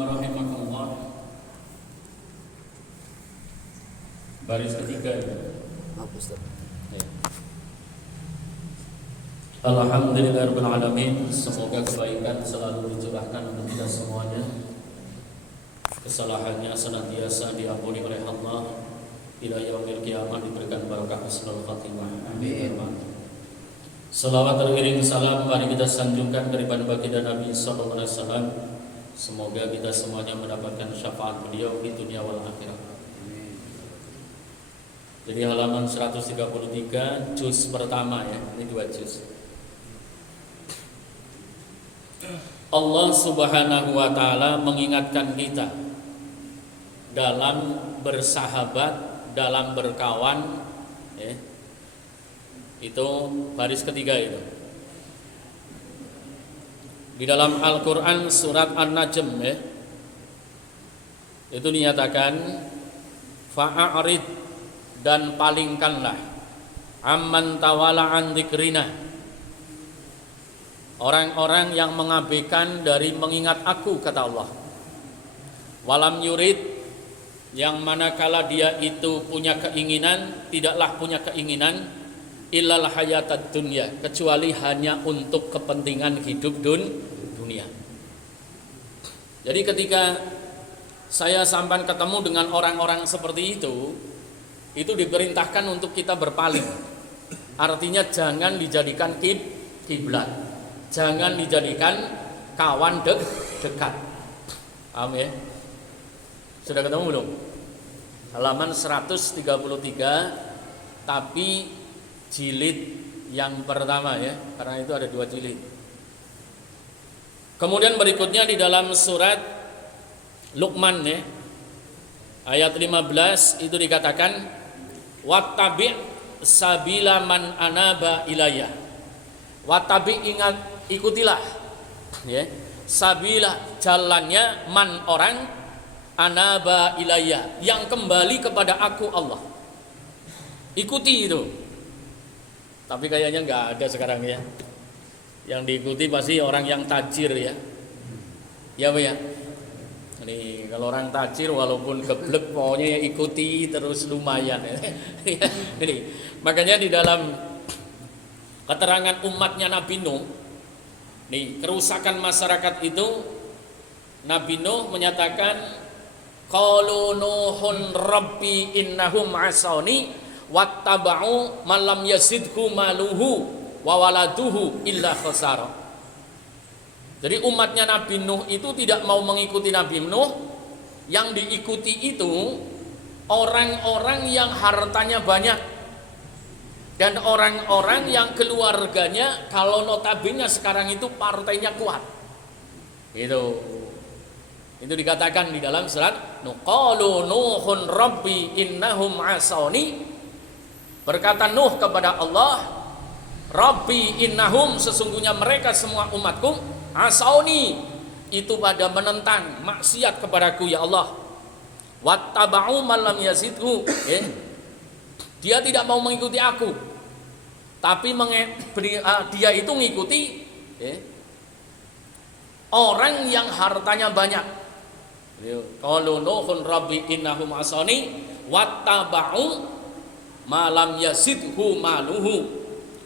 rahimakumullah. Baris ketiga. Ya. Alhamdulillahirabbil alamin. Semoga kebaikan selalu dicurahkan untuk kita semuanya. Kesalahannya senantiasa diampuni oleh Allah. Ila yaumil qiyamah diberikan barakah husnul khatimah. Amin. Salawat teriring salam mari kita sanjungkan kepada baginda Nabi sallallahu alaihi wasallam. Semoga kita semuanya mendapatkan syafaat beliau di dunia wal akhirat. Jadi halaman 133 juz pertama ya, ini 2 juz. Allah Subhanahu wa taala mengingatkan kita dalam bersahabat, dalam berkawan ya. Itu baris ketiga itu. Di dalam Al-Qur'an surat An-Najm ya. Itu dinyatakan fa'arid dan palingkanlah amman tawala an dzikrina, orang-orang yang mengabaikan dari mengingat aku, kata Allah. Walam yurid, yang manakala dia itu punya keinginan, tidaklah punya keinginan illal hayatad dunya, kecuali hanya untuk kepentingan hidup dunia. Jadi ketika saya sampai ketemu dengan orang-orang seperti itu diperintahkan untuk kita berpaling. Artinya jangan dijadikan kiblat, jangan dijadikan kawan dekat. Paham ya? Sudah ketemu belum? Halaman 133, tapi jilid yang pertama ya, karena itu ada 2 jilid. Kemudian berikutnya di dalam surat Luqman ya, ayat 15 itu dikatakan wattabi' sabila man anaba ilayya. Wattabi', ingat, ikutilah ya, sabila, jalannya man, orang, anaba ilayya, yang kembali kepada aku Allah. Ikuti itu. Tapi kayaknya nggak ada sekarang ya. Yang diikuti pasti orang yang tajir ya. Ya Pak ya. Ini kalau orang tajir walaupun geblek pokoknya ya ikuti terus lumayan ya. Ini makanya di dalam keterangan umatnya Nabi Nuh, nih kerusakan masyarakat itu, Nabi Nuh menyatakan qalu nuhun rabbi innahum asani wattaba'u malam yazidhu maluhu wa waladuhu illa khasara. Jadi umatnya Nabi Nuh itu tidak mau mengikuti Nabi Nuh. Yang diikuti itu orang-orang yang hartanya banyak dan orang-orang yang keluarganya kalau notabene sekarang itu partainya kuat. Itu dikatakan di dalam surat Nuh, qalu nuhun rabbi innahum asani. Berkata Nuh kepada Allah, Rabbi innahum, sesungguhnya mereka semua umatku, asauni, itu pada menentang maksiat kepadaku ya Allah. Wattaba'u man lam yazidhu, dia tidak mau mengikuti aku, tapi dia itu mengikuti orang yang hartanya banyak. Qalu nuhun rabbi innahum asani wattaba'u ma lam yazidhu maluhu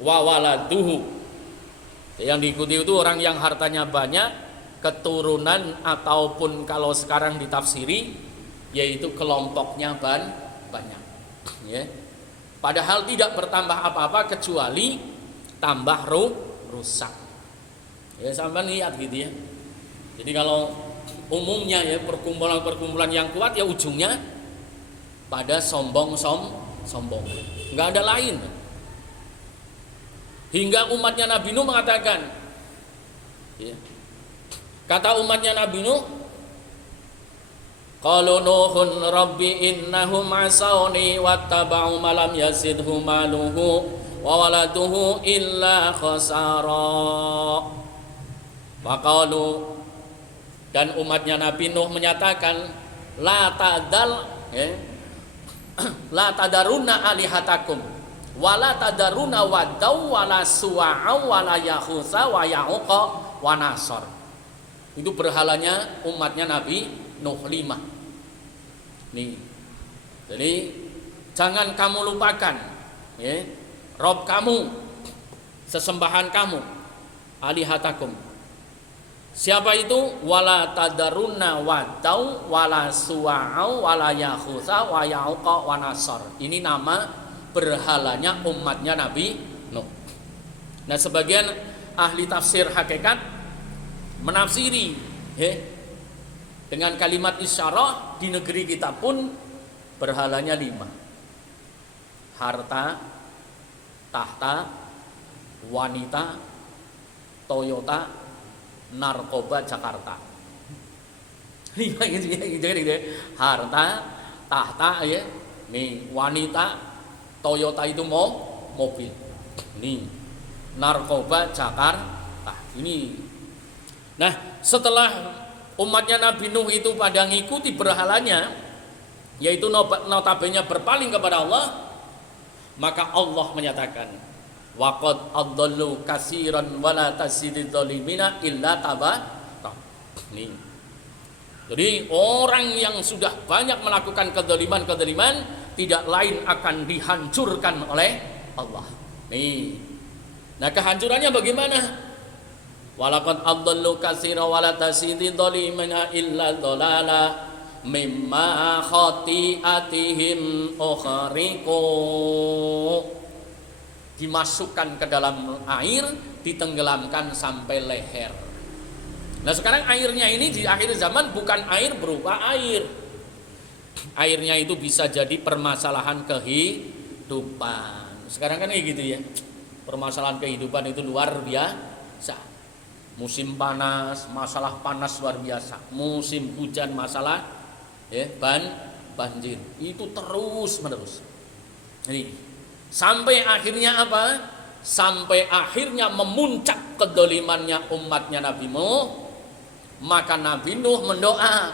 wa waladuhu. Yang diikuti itu orang yang hartanya banyak, keturunan, ataupun kalau sekarang ditafsiri yaitu kelompoknya banyak ya. Padahal tidak bertambah apa-apa kecuali tambah rusak ya. Sampai lihat gitu ya. Jadi kalau umumnya ya perkumpulan-perkumpulan yang kuat ya ujungnya pada sombong, nggak ada lain. Hingga umatnya Nabi Nuh mengatakan ya, kata umatnya Nabi Nuh, qalu nuhun rabbi innahum asawni wattaba'u malam yazidhu maluhu wa waladuhu illa khasara. Waqalu, dan umatnya Nabi Nuh menyatakan la tadaruna alihatakum wala tadaruna wadaw wala suwa'a wala yahusa wa ya'uqa wa nasar. Itu berhalanya umatnya Nabi Nuh 5. Nih. Jadi jangan kamu lupakan ya, Rob kamu, sesembahan kamu, alihatakum. Siapa itu? Wala tadarunna wadau wala suwa'au wala yakhutha wa ya'uqa wa nasar. Ini nama berhalanya umatnya Nabi Nuh. Nah, sebagian ahli tafsir hakikat menafsiri dengan kalimat isyarah, di negeri kita pun berhalanya 5. Harta, tahta, wanita, Toyota, narkoba Jakarta. 5 gitu ya. Harta, tahta ya. Nih, wanita, Toyota itu mobil. Nih, narkoba Jakarta. Ini. Nah, setelah umatnya Nabi Nuh itu pada ngikuti berhalanya, yaitu notabene berpaling kepada Allah, maka Allah menyatakan, waqad adallu katsiran wala tazidid zalimina illa tabara. Nih. Jadi orang yang sudah banyak melakukan kedzaliman tidak lain akan dihancurkan oleh Allah. Nih. Nah, kehancurannya bagaimana? Walaqad adallu katsiran wala tazidid zalimina illa dhalala mimma khati'atihim ukhriqu. Dimasukkan ke dalam air, ditenggelamkan sampai leher. Nah, sekarang airnya ini di akhir zaman bukan air berupa air. Airnya itu bisa jadi permasalahan kehidupan. Sekarang kan kayak gitu ya. Permasalahan kehidupan itu luar biasa. Musim panas, masalah panas luar biasa. Musim hujan, masalah banjir. Itu terus menerus. Ini sampai akhirnya apa? Sampai akhirnya memuncak kedolimannya umatnya Nabi Nuh. Maka Nabi Nuh mendoa,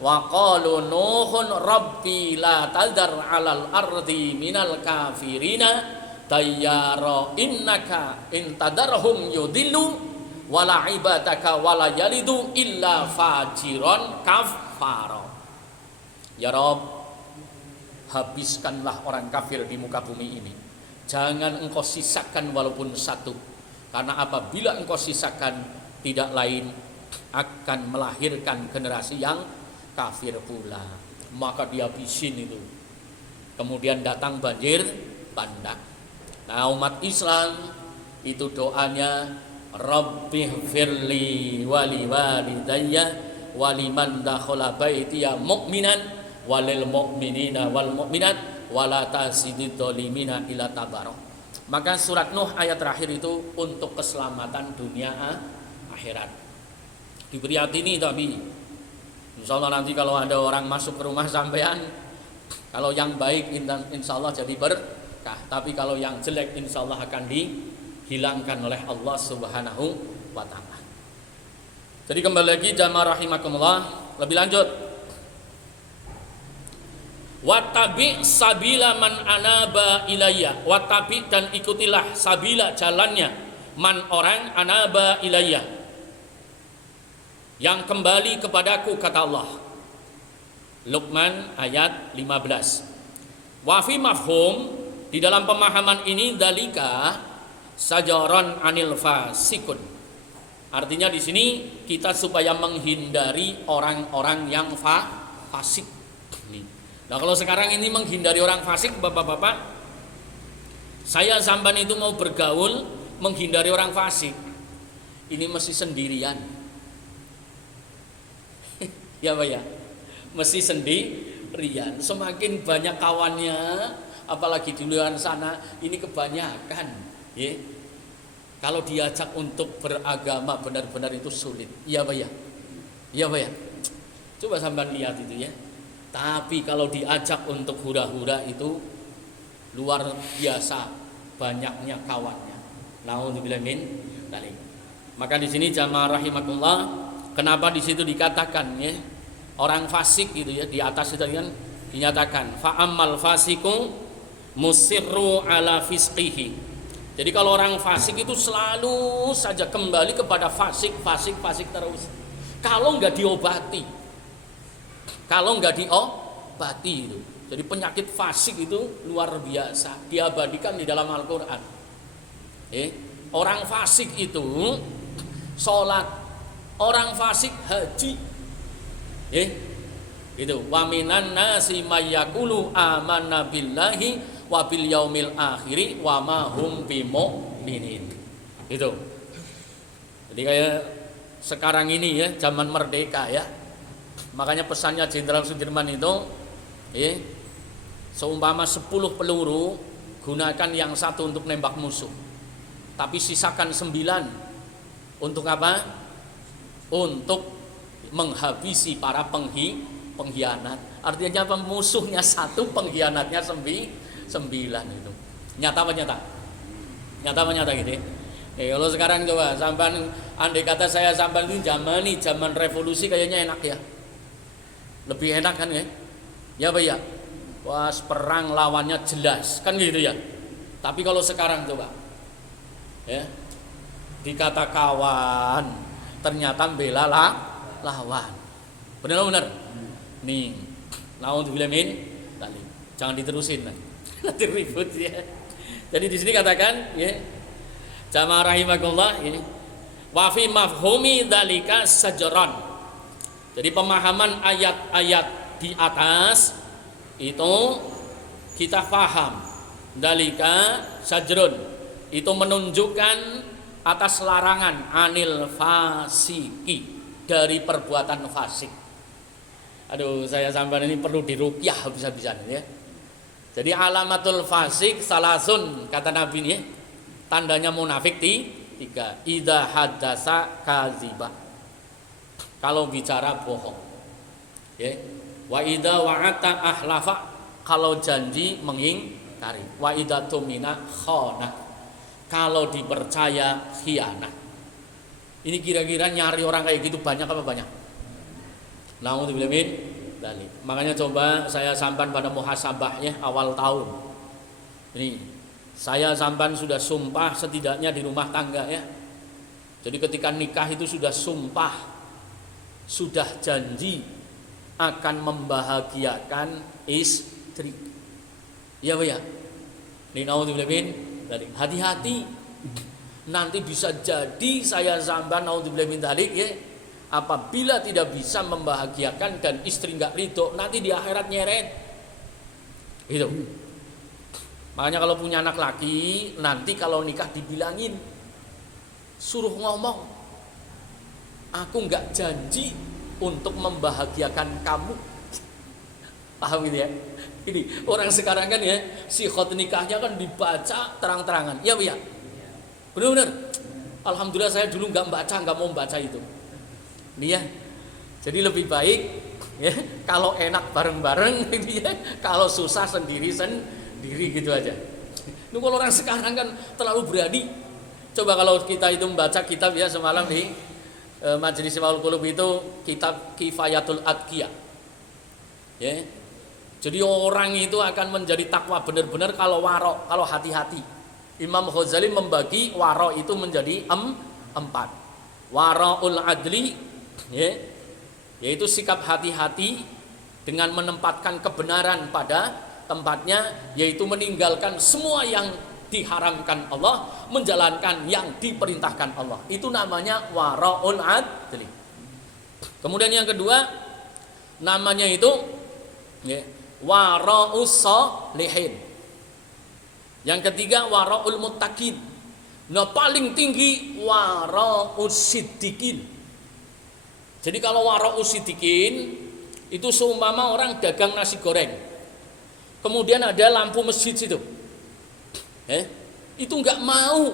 wa qalu nuhun rabbi la tadar 'alal ardi minal kafirina tayyara innaka in tadarhum yudillu wala ibadaka wala yalidu illa fajiron kafara. Ya Rabb, habiskanlah orang kafir di muka bumi ini. Jangan engkau sisakan walaupun satu. Karena apabila engkau sisakan, tidak lain akan melahirkan generasi yang kafir pula. Maka dihabisin itu. Kemudian datang banjir bandang. Nah, umat Islam itu doanya, Rabbighfirli wali walidayya waliman dakhala baitiya mu'minan walil mu'minina wal mu'minat wala tazidid zalimina ila tabara. Maka surat Nuh ayat terakhir itu untuk keselamatan dunia akhirat. Diberi hati ini tapi insyaallah nanti kalau ada orang masuk ke rumah sampean, kalau yang baik insyaallah jadi berkah, tapi kalau yang jelek insyaallah akan dihilangkan oleh Allah Subhanahu wa taala. Jadi kembali lagi jamaah rahimakumullah, lebih lanjut. Wattabi sabila man anaba ilayya. Wattabi, dan ikutilah sabila, jalannya, man orang anaba ilayya, yang kembali kepadaku, kata Allah. Luqman ayat 15. Wa fi mafhum, di dalam pemahaman ini, dalika sajaron anil fasikun. Artinya di sini kita supaya menghindari orang-orang yang fasik. Nah, kalau sekarang ini menghindari orang fasik, bapak-bapak, saya sampan itu mau bergaul menghindari orang fasik, ini mesti sendirian. Ya Pak ya, mesti sendirian. Semakin banyak kawannya, apalagi di luar sana, ini kebanyakan. Ya, kalau diajak untuk beragama benar-benar itu sulit. Iya Pak ya, iya Pak ya. Coba sampan lihat itu ya. Tapi kalau diajak untuk hura-hura itu luar biasa banyaknya kawannya. Nauzubillah min dzalik. Maka di sini jamaah rahimakumullah, kenapa di situ dikatakan ya orang fasik gitu ya, di atas itu kan dinyatakan fa ammal fasiku musirru ala fisqihi. Jadi kalau orang fasik itu selalu saja kembali kepada fasik terus. kalau nggak diobati. Kalau nggak diobati itu. Jadi penyakit fasik itu luar biasa, diabadikan di dalam Al-Qur'an. Orang fasik itu sholat, orang fasik haji. Itu wa minan nasi mayyaqulu amanna billahi wa bil yaumil akhiri wa ma hum bimu'minin. Itu. Jadi kayak sekarang ini ya, zaman merdeka ya. Makanya pesannya Jenderal Sudirman itu seumpama 10 peluru, gunakan yang 1 untuk nembak musuh. Tapi sisakan 9 untuk apa? Untuk menghabisi para pengkhianat. Artinya apa? Musuhnya 1, pengkhianatnya 9 itu. Nyata apa nyata? Nyata apa nyata gitu? Kalau sekarang coba sampan, andai kata saya sampan itu zaman revolusi kayaknya enak ya. Lebih enak kan ya? Ya Pak ya. Wah, perang lawannya jelas kan gitu ya. Tapi kalau sekarang coba ya, dikata kawan ternyata bela lawan. Benar. Nih, naudzubillah min dzalik. Jangan diterusin nanti ribut ya. Jadi di sini katakan ya, jamaah rahimakumullah ya, wa fi mafhumi dzalika sajran. Jadi pemahaman ayat-ayat di atas itu kita paham, dzalika sajrun itu menunjukkan atas larangan anil fasiki, dari perbuatan fasik. Aduh, saya sampai ini perlu diruqyah habis-habisan ya. Jadi alamatul fasik salasun, kata Nabi ini, tandanya munafik 3. Idza haddasa kadziba, kalau bicara bohong. Ya. Wa idza wa'ata ahlafa, kalau janji mengingkari. Wa idza tumina khana, kalau dipercaya khianat. Ini kira-kira nyari orang kayak gitu banyak apa banyak? Naudzubillah min dzalik. Makanya coba saya sampan pada muhasabah ya, awal tahun. Ini saya sampan sudah sumpah setidaknya di rumah tangga ya. Jadi ketika nikah itu sudah sumpah, sudah janji akan membahagiakan istri. Ya Pak ya. Ini naudzubillah min dzalik. Hati-hati. Nanti bisa jadi saya sampan naudzubillah min dzalik ya. Apabila tidak bisa membahagiakan dan istri nggak ridho, nanti di akhirat nyeret. Itu. Makanya kalau punya anak laki, nanti kalau nikah dibilangin, suruh ngomong, aku nggak janji untuk membahagiakan kamu. Paham gitu ya? Ini orang sekarang kan ya, sikhot nikahnya kan dibaca terang-terangan. Ya Bu ya? Benar-benar. Alhamdulillah saya dulu nggak mau baca itu. Nih ya, jadi lebih baik ya kalau enak bareng-bareng gitu ya, kalau susah sendiri gitu aja. Ini kalau orang sekarang kan terlalu berani. Coba kalau kita itu membaca kitab ya semalam nih, Majelis Sifaul Qulub itu kitab Kifayatul Adqiyah. Ya. Jadi orang itu akan menjadi takwa benar-benar kalau waro, kalau hati-hati. Imam Ghazali membagi waro itu menjadi 4. Waraul adli ya, yaitu sikap hati-hati dengan menempatkan kebenaran pada tempatnya, yaitu meninggalkan semua yang diharamkan Allah, menjalankan yang diperintahkan Allah. Itu namanya waraul adli. Kemudian yang kedua namanya itu ya, waraus sholihin. Yang ketiga waraul muttaqin. Nah paling tinggi waraus siddiqin. Jadi kalau waraus siddiqin itu seumpama orang dagang nasi goreng, kemudian ada lampu masjid situ, itu nggak mau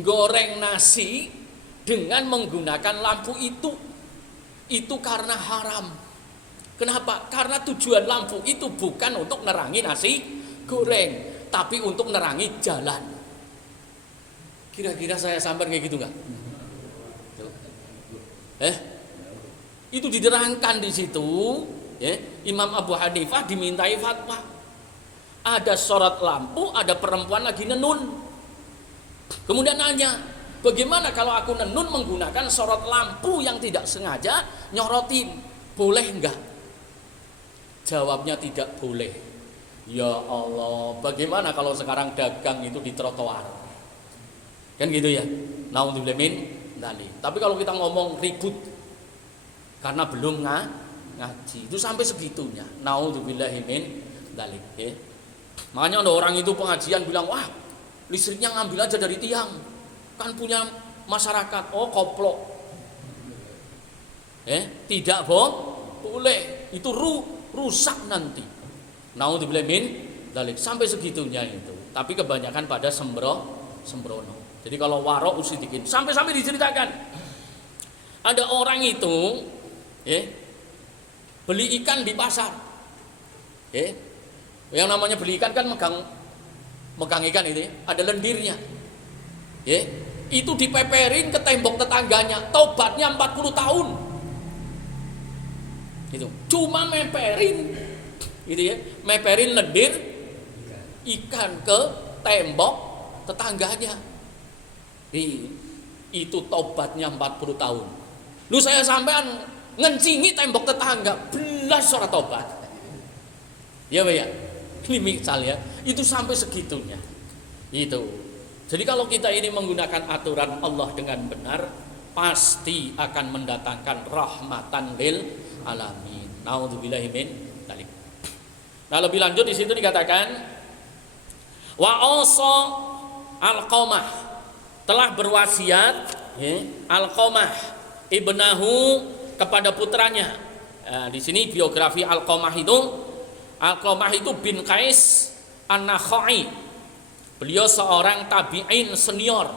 goreng nasi dengan menggunakan lampu itu karena haram. Kenapa? Karena tujuan lampu itu bukan untuk nerangi nasi goreng, tapi untuk nerangi jalan. Kira-kira saya sampai kayak gitu nggak? Itu diterangkan di situ ya, Imam Abu Hanifah dimintai fatwa. Ada sorot lampu, ada perempuan lagi nenun. Kemudian nanya, bagaimana kalau aku nenun menggunakan sorot lampu yang tidak sengaja nyorotin, boleh enggak? Jawabnya tidak boleh. Ya Allah, bagaimana kalau sekarang dagang itu di trotoar? Kan gitu ya. Naudzubillah min dzalik. Tapi kalau kita ngomong ribut karena belum ngaji, itu sampai segitunya. Naudzubillah min dzalik, ya. Makanya ada orang itu pengajian bilang, "Wah, listriknya ngambil aja dari tiang. Kan punya masyarakat." Oh, koplok. Tidak boleh. Itu rusak nanti. Naudzubillah min dzalik. Sampai segitunya itu. Tapi kebanyakan pada sembrono. Jadi kalau warok usidikin, sampai diceritakan ada orang itu beli ikan di pasar. Yang namanya beli ikan kan megang ikan itu ya, ada lendirnya. Itu dipeperin ke tembok tetangganya, tobatnya 40 tahun. Itu cuma meperin gitu ya, meperin lendir ikan ke tembok tetangganya. Itu tobatnya 40 tahun. Lu saya sampean ngencingi tembok tetangga, belas ora tobat. Ya Pak ya. Ini misalnya, itu sampai segitunya. Itu. Jadi kalau kita ini menggunakan aturan Allah dengan benar, pasti akan mendatangkan rahmatan lil alamin. Naudzubillahi min dzalik. Nah, lebih lanjut di situ dikatakan wa asa Alqamah telah berwasiat Alqamah ibnahu kepada putranya. Nah, di sini biografi Alqamah itu bin Qais An-Nakhai. Beliau seorang tabi'in senior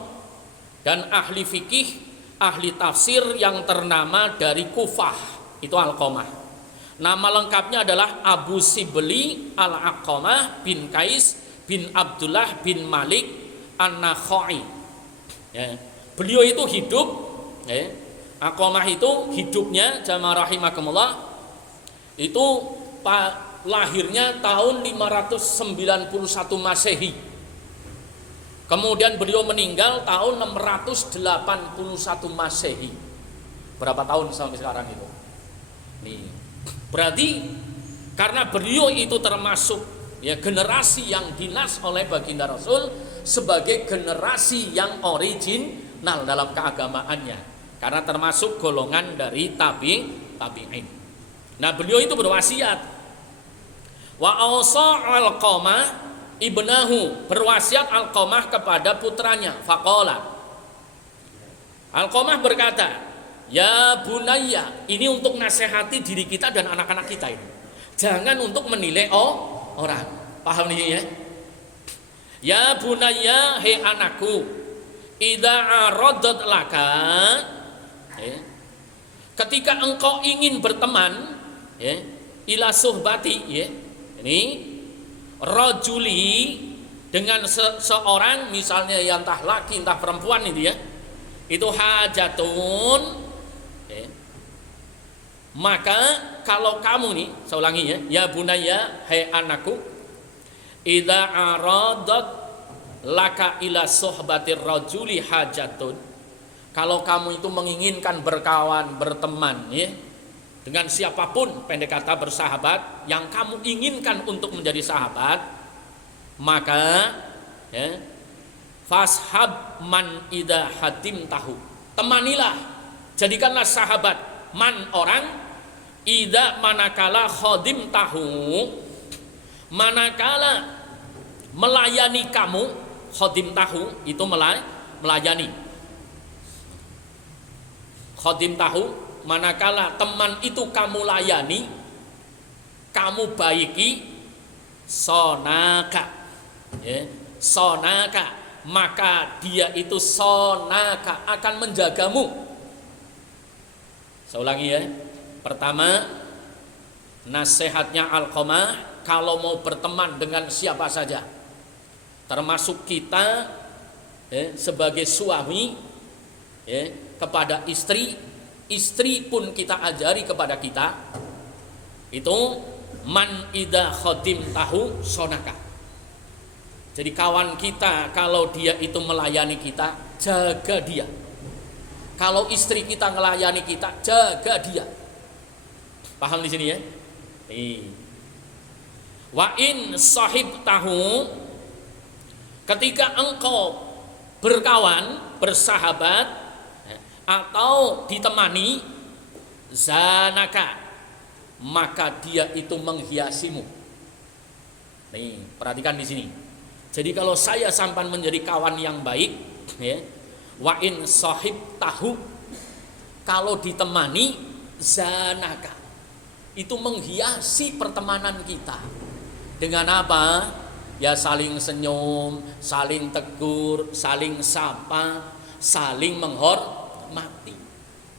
dan ahli fikih, ahli tafsir yang ternama dari Kufah. Itu Alqamah. Nama lengkapnya adalah Abu Sibli Al-Aqamah bin Qais bin Abdullah bin Malik An-Nakhai. Beliau itu hidup, Aqamah itu hidupnya jamaah rahimakumullah itu lahirnya tahun 591 Masehi. Kemudian beliau meninggal tahun 681 Masehi. Berapa tahun sampai sekarang itu? Nih. Berarti karena beliau itu termasuk generasi yang dinas oleh baginda Rasul sebagai generasi yang original dalam keagamaannya. Karena termasuk golongan dari tabi'in. Nah, beliau itu berwasiat wa ausa Alqamah ibnahu, berwasiat Alqamah kepada putranya. Faqala, Alqamah berkata, ya bunayya, ini untuk nasihati diri kita dan anak-anak kita ini. Jangan untuk menilai orang. Paham nih ya? Ya bunayya, hei anakku, idza aradat laka, ketika engkau ingin berteman, ila suhbati, ini rajuli, dengan seorang misalnya yang entah laki entah perempuan itu ya, itu hajatun, maka kalau kamu nih, saya ulangi ya bunayya, hai anakku, idza aradat laka ila suhbatir rajuli hajatun, kalau kamu itu menginginkan berkawan berteman dengan siapapun, pendek kata bersahabat, yang kamu inginkan untuk menjadi sahabat, maka fashab man idza hadim tahu, temanilah, jadikanlah sahabat man orang, idza manakala khadim tahu, manakala melayani kamu, khadim tahu itu melayani, khadim tahu manakala teman itu kamu layani, kamu baiki, sonaka, sonaka, maka dia itu sonaka akan menjagamu. Saya ulangi ya. Pertama, nasihatnya Alqamah, kalau mau berteman dengan siapa saja, termasuk kita sebagai suami kepada istri pun kita ajari kepada kita, itu man idza khadim tahu sonaka. Jadi kawan kita kalau dia itu melayani kita, jaga dia. Kalau istri kita ngelayani kita, jaga dia. Paham di sini ya? Wa in sahib tahu, ketika engkau berkawan, bersahabat atau ditemani, zanaka, maka dia itu menghiasimu. Nih, perhatikan di sini. Jadi kalau saya sampai menjadi kawan yang baik, ya, wa in sahib tahu, kalau ditemani, zanaka, itu menghiasi pertemanan kita. Dengan apa? Ya saling senyum, saling tegur, saling sapa, saling menghormati.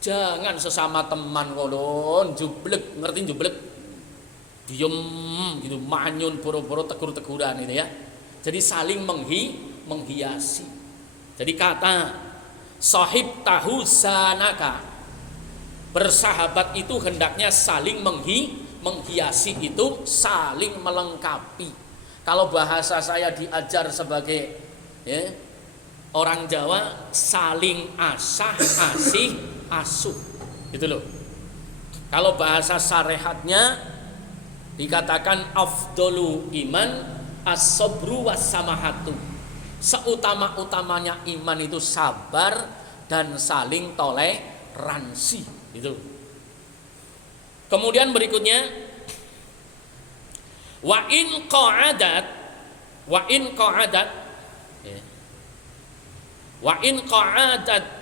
Jangan sesama teman kolon jublek, ngerti jublek? Diem gitu, manyun boro-boro tegur-teguran itu ya. Jadi saling menghiasi. Jadi kata sahib tahu zanaka, bersahabat itu hendaknya saling menghiasi, itu saling melengkapi. Kalau bahasa saya diajar sebagai ya, orang Jawa, saling asah asih asuh, gitu loh. Kalau bahasa syariatnya dikatakan afdolu iman as-sabru was-samahatu. Seutama-utamanya iman itu sabar dan saling toleransi, gitu. Kemudian berikutnya wa in qa'adat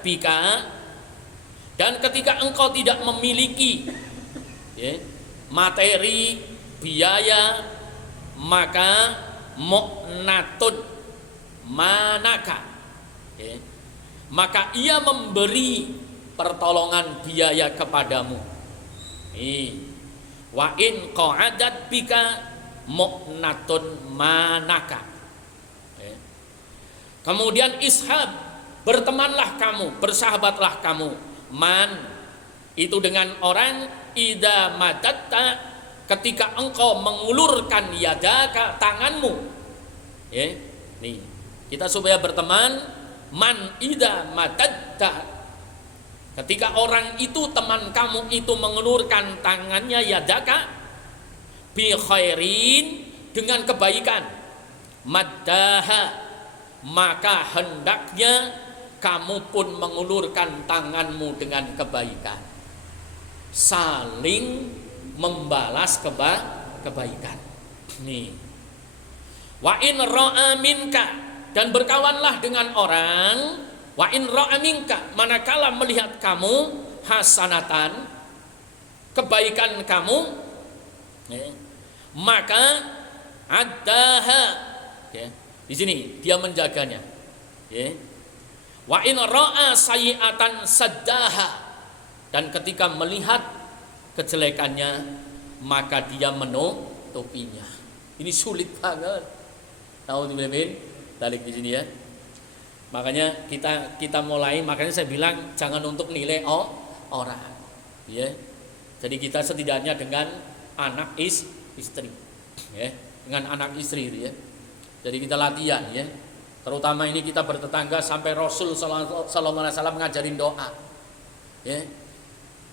bika, dan ketika engkau tidak memiliki ya, materi, biaya, maka mu'natun manaka, ya, maka ia memberi pertolongan biaya kepadamu. Wa in qa'adat bika mu'natun manaka. Kemudian ishab, bertemanlah kamu, bersahabatlah kamu, man, itu dengan orang, idza madatta, ketika engkau mengulurkan yadaka, tanganmu. Ya, nih, kita supaya berteman, man idza madatta, ketika orang itu, teman kamu itu mengulurkan tangannya, yadaka, bi khairin, dengan kebaikan, maddaha, maka hendaknya kamu pun mengulurkan tanganmu dengan kebaikan, saling membalas kebaikan. Nih, wa in ra'a minka, dan berkawanlah dengan orang, wa in ra'a minka, manakala melihat kamu, hasanatan, kebaikan kamu, maka addaha, ya, di sini dia menjaganya. Ya. Wa in ra'a sayyi'atan saddaha, dan ketika melihat kejelekannya maka dia menutupinya. Ini sulit banget. Nauzubillah balik di sini ya. Makanya kita mulai, makanya saya bilang jangan untuk nilai orang. Ya. Jadi kita setidaknya dengan anak istri, ya, dengan anak istri itu ya. Jadi kita latihan ya. Terutama ini kita bertetangga sampai Rasul sallallahu alaihi wasallam ngajarin doa. Ya.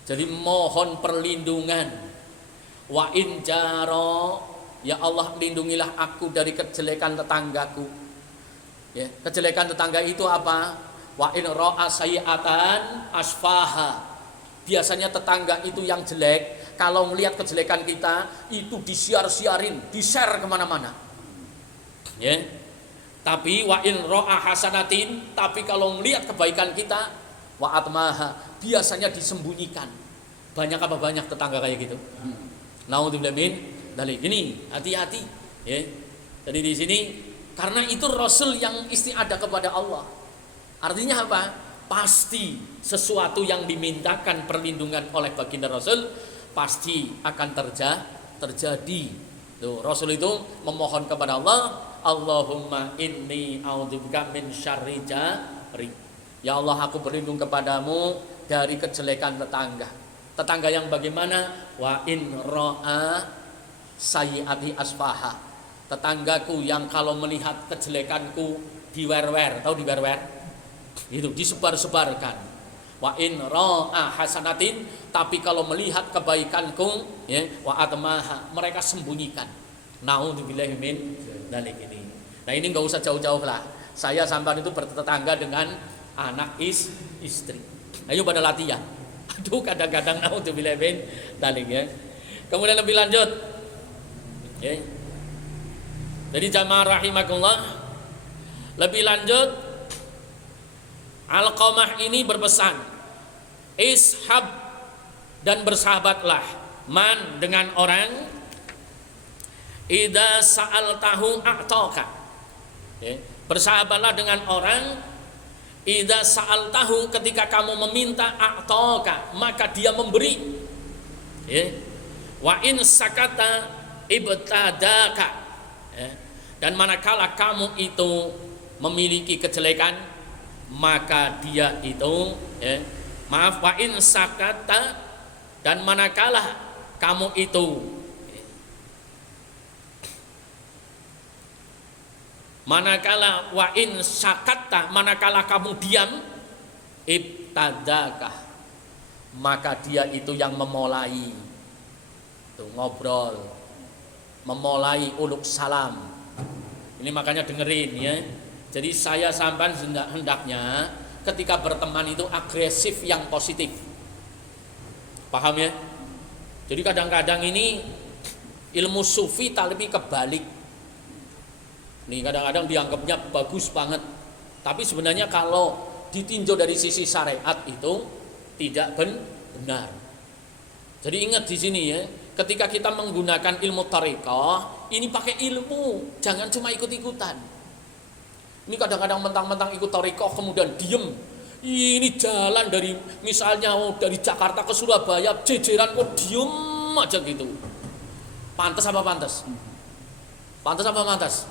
Jadi mohon perlindungan. Wa in jaro, ya Allah lindungilah aku dari kejelekan tetanggaku. Ya, kejelekan tetangga itu apa? Wa in ra'a sayyi'atan asfaha. Biasanya tetangga itu yang jelek, kalau melihat kejelekan kita itu disiar-siarin, di-share kemana-mana. Ya. Tapi wa in ra'a hasanatin, tapi kalau melihat kebaikan kita, wa atmaha, biasanya disembunyikan. Banyak apa banyak tetangga kayak gitu. Naudzubillah min dzalik. Ini hati-hati, ya. Jadi di sini karena itu Rasul yang istiadah kepada Allah. Artinya apa? Pasti sesuatu yang dimintakan perlindungan oleh baginda Rasul pasti akan terjadi. Tuh, Rasul itu memohon kepada Allah, Allahumma inni a'udzubika min syarri jari. Ya Allah, aku berlindung kepadamu dari kejelekan tetangga. Tetangga yang bagaimana? Wa in ra'a sayyi'ati asfaha. Tetanggaku yang kalau melihat kejelekanku diwer-wer. Tahu diwer-wer? Itu disebar-sebarkan. Wa in ra'a hasanatin, tapi kalau melihat kebaikanku ya, wa atmaha, mereka sembunyikan. Naudzubillahi min dzalik ini. Nah, ini enggak usah jauh-jauh lah. Saya sampai itu bertetangga dengan anak istri. Ayo pada latihan. Aduh, kadang-kadang naudzubillahi min dzalik ya. Kemudian lebih lanjut. Ya. Jadi jamaah rahimakumullah, lebih lanjut Alqamah ini berpesan, ishab dan bersahabatlah man dengan orang, idza sa'altahu a'taka. Ya, bersahabatlah dengan orang, idza sa'altahu, ketika kamu meminta, a'taka, maka dia memberi. Ya. Wa in sakata ibtadaka. Ya. Dan manakala kamu itu memiliki kejelekan, maka dia itu wa in sakata, dan manakala kamu itu manakala wa in sakata, manakala kamu diam, ibtadaka, maka dia itu yang memulai tuh ngobrol, memulai uluk salam. Ini makanya dengerin ya. Jadi saya sampai hendaknya ketika berteman itu agresif yang positif. Paham ya? Jadi kadang-kadang ini ilmu sufi tapi kebalik. Nih kadang-kadang dianggapnya bagus banget. Tapi sebenarnya kalau ditinjau dari sisi syariat itu tidak benar. Jadi ingat di sini ya, ketika kita menggunakan ilmu thariqah, ini pakai ilmu, jangan cuma ikut-ikutan. Ini kadang-kadang mentang-mentang ikut thariqah kemudian diem. Ini jalan dari misalnya dari Jakarta ke Surabaya, jejeran kok diem aja gitu. Pantas apa pantas? Pantas apa pantas?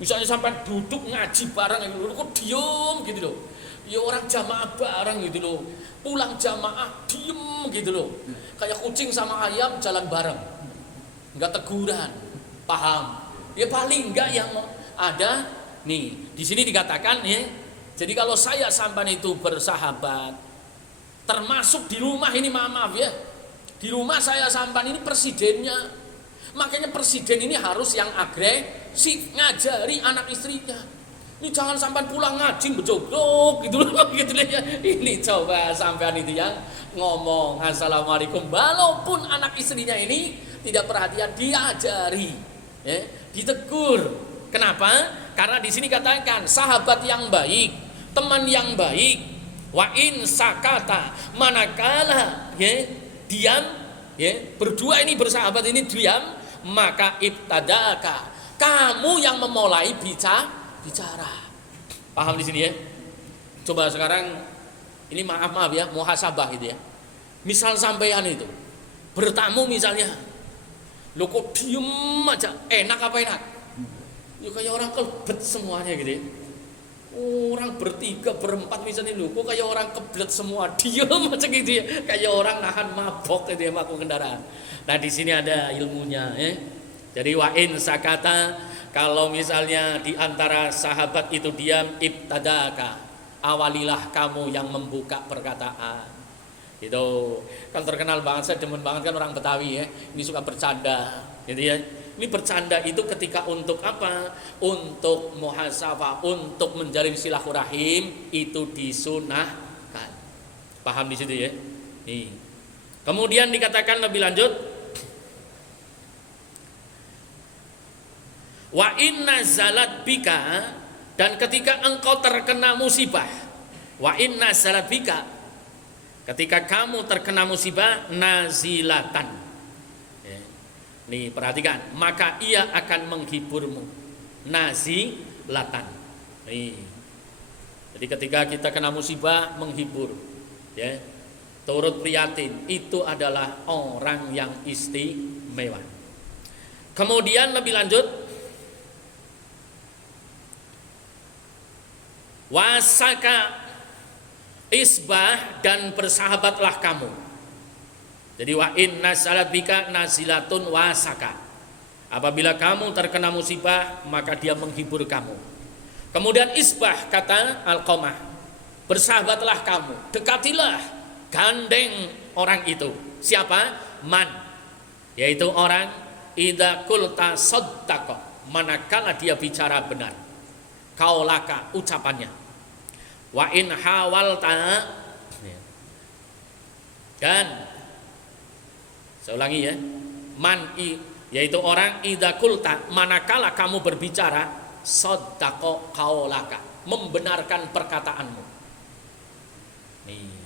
Misalnya sampai duduk ngaji bareng kok diem gitu loh. Ya orang jamaah bareng gitu loh. Pulang jamaah diem gitu loh. Kayak kucing sama ayam jalan bareng. Enggak teguran. Paham? Ya paling enggak yang ada. Nih, di sini dikatakan ya. Jadi kalau saya sampai itu bersahabat, termasuk di rumah ini, maaf ya. Di rumah saya sampai ini presidennya. Makanya presiden ini harus yang agresif, ngajari anak istrinya. Ini jangan sampai pulang ngaji bejogrok gitu loh, gitu ya. Ini coba sampean itu yang ngomong assalamualaikum, walaupun anak istrinya ini tidak perhatian, diajari, ya, ditegur. Kenapa? Karena di sini katakan sahabat yang baik, teman yang baik, wa in sakata, manakala ya, diam, ya, berdua ini bersahabat ini diam, maka ibtadaka, kamu yang memulai bicara. Paham di sini ya? Coba sekarang ini maaf ya, muhasabah gitu ya. Misal sampean itu bertamu misalnya, lo kok diem aja, enak apa enak? Ya kayak orang kebet semuanya gitu ya. Orang bertiga berempat misalnya, lo kok kayak orang kebet semua, diem aja gitu ya. Kayak orang nahan mabok gitu ya, mabuk kendaraan. Nah di sini ada ilmunya ya. Jadi wa in sakata, kalau misalnya di antara sahabat itu diam, ibtadaka, awalilah kamu yang membuka perkataan. Itu kan terkenal banget, saya demen banget kan orang Betawi ya. Ini suka bercanda, gitu ya. Ini bercanda itu ketika untuk apa? Untuk muhasabah, untuk menjalin silaturahim, itu disunahkan. Paham di situ ya? Nih. Kemudian dikatakan lebih lanjut, wa inna zalat bika, dan ketika engkau terkena musibah, wa inna zalat bika, ketika kamu terkena musibah, nazilatan. Nih perhatikan, maka ia akan menghiburmu, nazilatan. Nih, jadi ketika kita kena musibah, menghibur, ya, turut prihatin, itu adalah orang yang istimewa. Kemudian lebih lanjut, wasaka isbah, dan bersahabatlah kamu. Jadi wa inna salat bika nazilatun wasaka. Apabila kamu terkena musibah, maka dia menghibur kamu. Kemudian isbah, kata Alqamah, Bersahabatlah kamu, dekatilah, gandeng orang itu. Siapa? Man, yaitu orang idza qulta saddaqa, manakala dia bicara benar. Kaulaka, ucapannya. Wa in hawalta, dan saya ulangi ya, man yaitu orang idza qulta, manakala kamu berbicara, saddaqa kaulaka, membenarkan perkataanmu. Nih.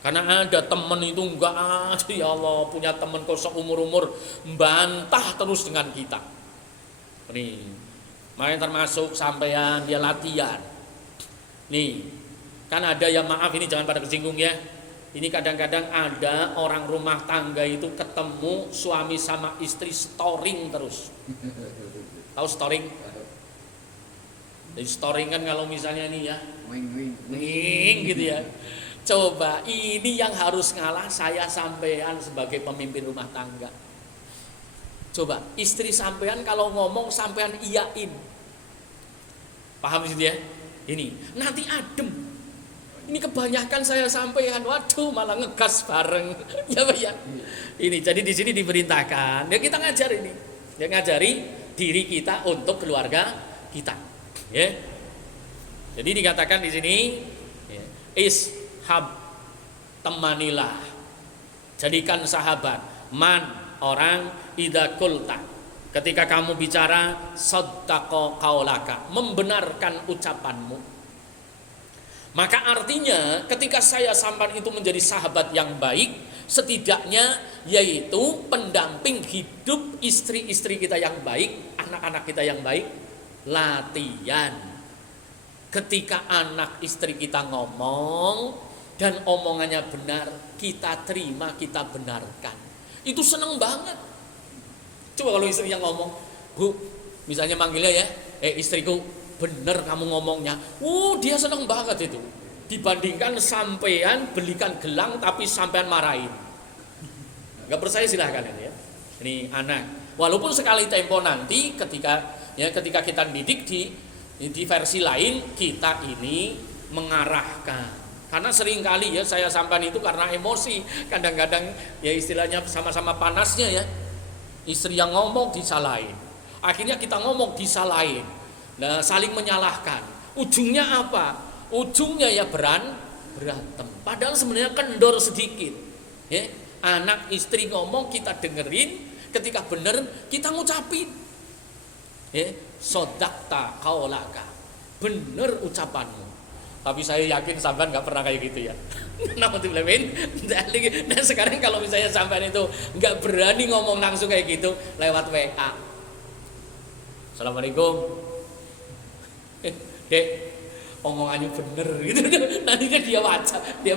Karena ada teman itu enggak ada, ya Allah, punya teman kok seumur-umur bantah terus dengan kita. Nih. Makanya termasuk sampean dia latihan. Nih. Kan ada yang, maaf ini jangan pada kesinggung ya. Ini kadang-kadang ada orang rumah tangga itu ketemu suami sama istri storing terus. Tahu storing? Jadi storing kan kalau misalnya nih ya, wing gitu ya. Coba ini yang harus ngalah saya sampean sebagai pemimpin rumah tangga. Coba istri sampean kalau ngomong sampean iyain. Paham sih ya? Ini nanti adem. Ini kebanyakan saya sampean, waduh malah ngegas bareng. Ya Pak ya. Ini jadi di sini diperintahkan. Ya kita ngajar ini. Ya ngajari diri kita untuk keluarga kita. Ya. Jadi dikatakan di sini ya, ishab, temanilah, jadikan sahabat, man, orang, idza qulta, ketika kamu bicara, saddaqa qaulaka, membenarkan ucapanmu. Maka artinya ketika saya sampai itu menjadi sahabat yang baik, setidaknya yaitu pendamping hidup istri-istri kita yang baik, anak-anak kita yang baik. Latihan ketika anak istri kita ngomong dan omongannya benar, kita terima, kita benarkan. Itu seneng banget. Coba kalau istri yang ngomong, Bu, misalnya manggilnya ya, istriku, bener kamu ngomongnya. Dia seneng banget itu. Dibandingkan sampean belikan gelang tapi sampean marahin. Gak percaya silahkan ya. Ini anak. Walaupun sekali tempo nanti ketika kita didik di versi lain, kita ini mengarahkan. Karena seringkali ya saya sampean itu karena emosi, kadang-kadang ya istilahnya sama-sama panasnya ya. Istri yang ngomong disalahin. Akhirnya kita ngomong disalahin. Nah, saling menyalahkan. Ujungnya apa? Ujungnya ya berantem. Padahal sebenarnya kendor sedikit. Ya, anak istri ngomong kita dengerin, ketika bener kita ngucapin. Ya, sodakta kaulaka, bener ucapanmu. Tapi saya yakin sampean nggak pernah kayak gitu ya. Dan sekarang kalau misalnya sampean itu nggak berani ngomong langsung kayak gitu, lewat WA. Assalamualaikum. Dek, omongannya bener gitu. Nanti dia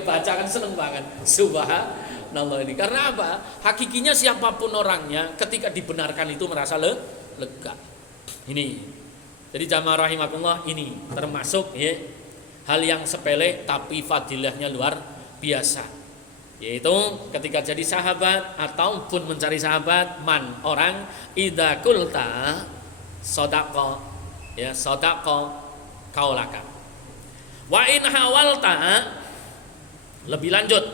baca kan seneng banget. Subhanallah ini. Karena apa? Hakikinya siapapun orangnya, ketika dibenarkan itu merasa lega. Ini. Jadi jamaah rahimakumullah, ini termasuk ya hal yang sepele tapi fadilahnya luar biasa. Yaitu ketika jadi sahabat ataupun mencari sahabat, man, orang, idza qulta sadaqa, ya sadaqa kaulaka. Wa in hawalta, lebih lanjut.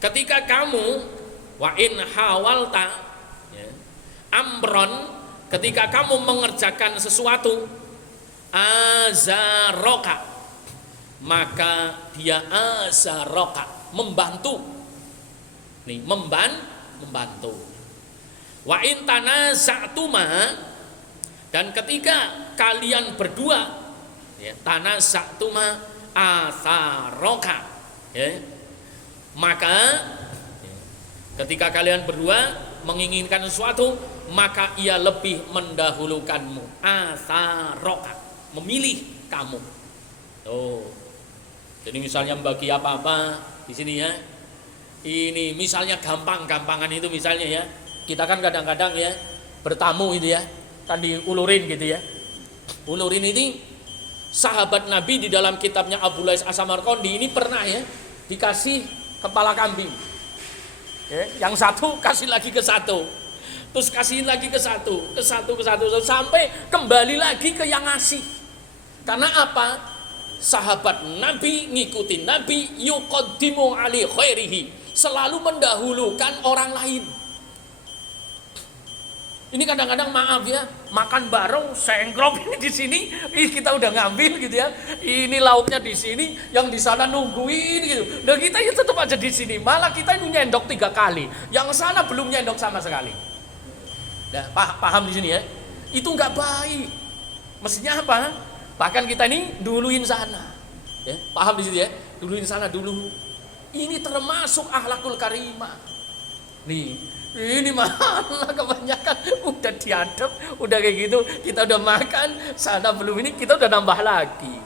Ketika kamu wa in hawalta, ya, amron, ketika kamu mengerjakan sesuatu, azaroka, maka dia azaroka, membantu. Nih, membantu. Wa in tanaza'tuma, dan ketika kalian berdua, ya, tanaza'tuma azaroka, ya, maka ya, ketika kalian berdua menginginkan sesuatu, maka ia lebih mendahulukanmu. Asaroka, memilih kamu. Jadi misalnya bagi apa-apa di sini ya. Ini misalnya gampang-gampangan itu misalnya ya. Kita kan kadang-kadang ya bertamu itu ya, kan diulurin gitu ya. Ulurin ini sahabat Nabi di dalam kitabnya Abu Lais As-Samarqandi ini pernah ya dikasih kepala kambing. Ya, yang satu kasih lagi ke satu. Terus kasihin lagi ke satu sampai kembali lagi ke yang ngasih. Karena apa? sahabat Nabi, ngikutin Nabi, yuqaddimu ali khairihi, selalu mendahulukan orang lain. Ini kadang-kadang maaf ya, makan bareng sengklok ini di sini, kita udah ngambil gitu ya. Ini lauknya di sini, yang di sana nungguin gitu. Dan kita ya tetap aja di sini. Malah kita ini nyendok 3 kali, yang sana belum nyendok sama sekali. Nah, paham di sini ya? Itu nggak baik. Mestinya apa? Bahkan kita ini duluin sana. Ya, paham di sini ya? Duluin sana dulu. Ini termasuk akhlakul karimah. Nih. Ini malah kebanyakan udah diadep, udah kayak gitu, kita udah makan, sana belum ini, kita udah nambah lagi.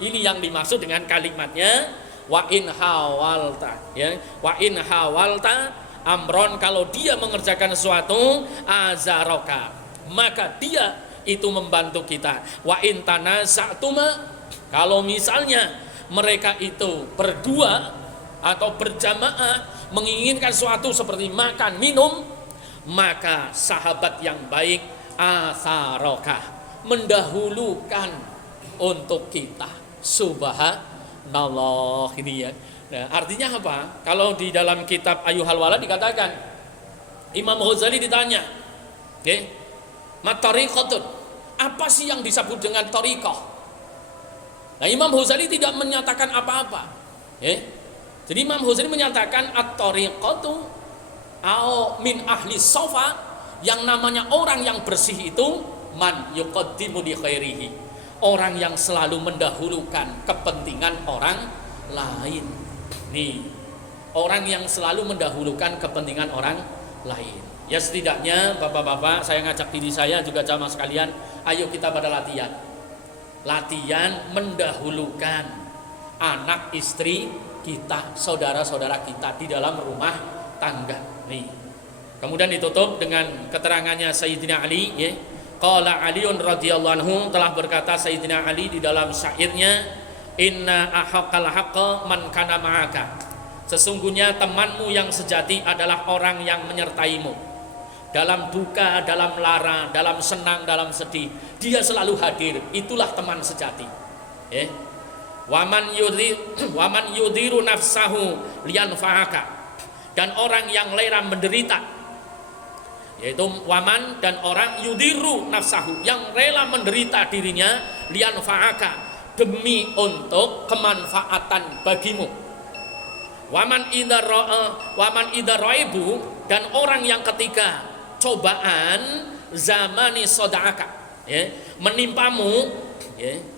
Ini yang dimaksud dengan kalimatnya wa in hawalta, ya. Wa in hawalta amron, kalau dia mengerjakan sesuatu azaroka, maka dia itu membantu kita. Wa in tanaza'tuma, kalau misalnya mereka itu berdua atau berjamaah menginginkan sesuatu seperti makan, minum, maka sahabat yang baik asarokah, mendahulukan untuk kita. Subhanallah, ini ya. Nah, artinya apa? Kalau di dalam kitab Ayyuhal Walad dikatakan, Imam Ghazali ditanya, okay, matariqatun, apa sih yang disebut dengan tariqah? Nah, Imam Ghazali tidak menyatakan apa-apa. Jadi Imam Ghazali menyatakan at-tariqatu au min ahli sofa, yang namanya orang yang bersih itu man yuqaddimu li khairihi, orang yang selalu mendahulukan kepentingan orang lain. Nih, orang yang selalu mendahulukan kepentingan orang lain. Ya setidaknya bapak-bapak, saya ngajak diri saya juga jamaah sekalian, ayo kita pada latihan. Latihan mendahulukan anak, istri kita, saudara-saudara kita di dalam rumah tangga. Nih. Kemudian ditutup dengan keterangannya Sayyidina Ali, ya. Qala Aliun radhiyallahu anhu, telah berkata Sayyidina Ali di dalam syairnya, inna ahaqal haqqa man kana ma'aka, sesungguhnya temanmu yang sejati adalah orang yang menyertaimu dalam duka, dalam lara, dalam senang, dalam sedih, dia selalu hadir. Itulah teman sejati, ya. Waman yudiru nafsahu liyanfa'aka, dan orang yang rela menderita, yaitu waman, dan orang yudiru nafsahu, yang rela menderita dirinya, liyanfa'aka, demi untuk kemanfaatan bagimu. Waman idza raibu, dan orang yang ketika cobaan zamani sodaka, ya, menimpamu, ya,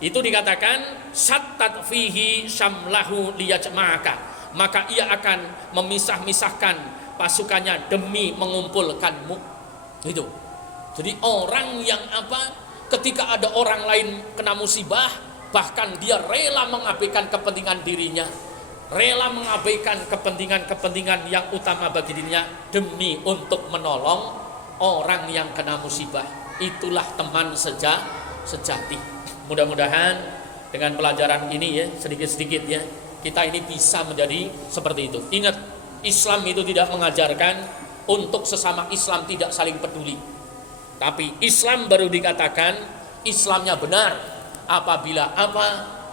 itu dikatakan syattat fihi syamlahu liyajma'aka, maka ia akan memisah-misahkan pasukannya demi mengumpulkanmu. Itu. Jadi orang yang apa, ketika ada orang lain kena musibah, bahkan dia rela mengabaikan kepentingan dirinya, rela mengabaikan kepentingan-kepentingan yang utama bagi dirinya demi untuk menolong orang yang kena musibah. Itulah teman sejati. Mudah-mudahan dengan pelajaran ini, ya, sedikit-sedikit, ya, kita ini bisa menjadi seperti itu. Ingat, Islam itu tidak mengajarkan untuk sesama Islam tidak saling peduli. Tapi Islam baru dikatakan Islamnya benar apabila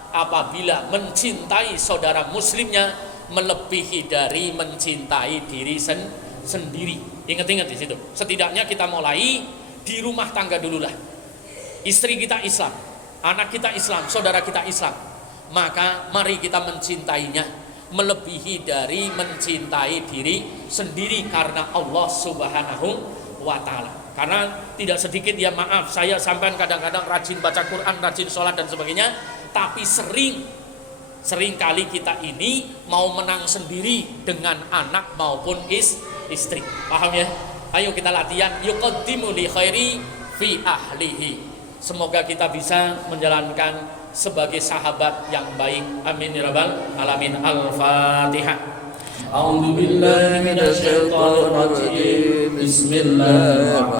apabila mencintai saudara muslimnya melebihi dari mencintai diri sendiri. Ingat-ingat di situ. Setidaknya kita mulai di rumah tangga dululah. Istri kita Islam, anak kita Islam, saudara kita Islam, maka mari kita mencintainya melebihi dari mencintai diri sendiri karena Allah Subhanahu wa Ta'ala. Karena tidak sedikit, ya maaf, saya sampai kadang-kadang rajin baca Quran, rajin sholat dan sebagainya, tapi sering kali kita ini mau menang sendiri dengan anak maupun istri. Paham ya? Ayo kita latihan yuqaddimu li khairi fi ahlihi. Semoga kita bisa menjalankan sebagai sahabat yang baik. Amin ya rabbal alamin. Al-Fatihah. A'udzu billahi minasyaitonir rajim. Bismillah.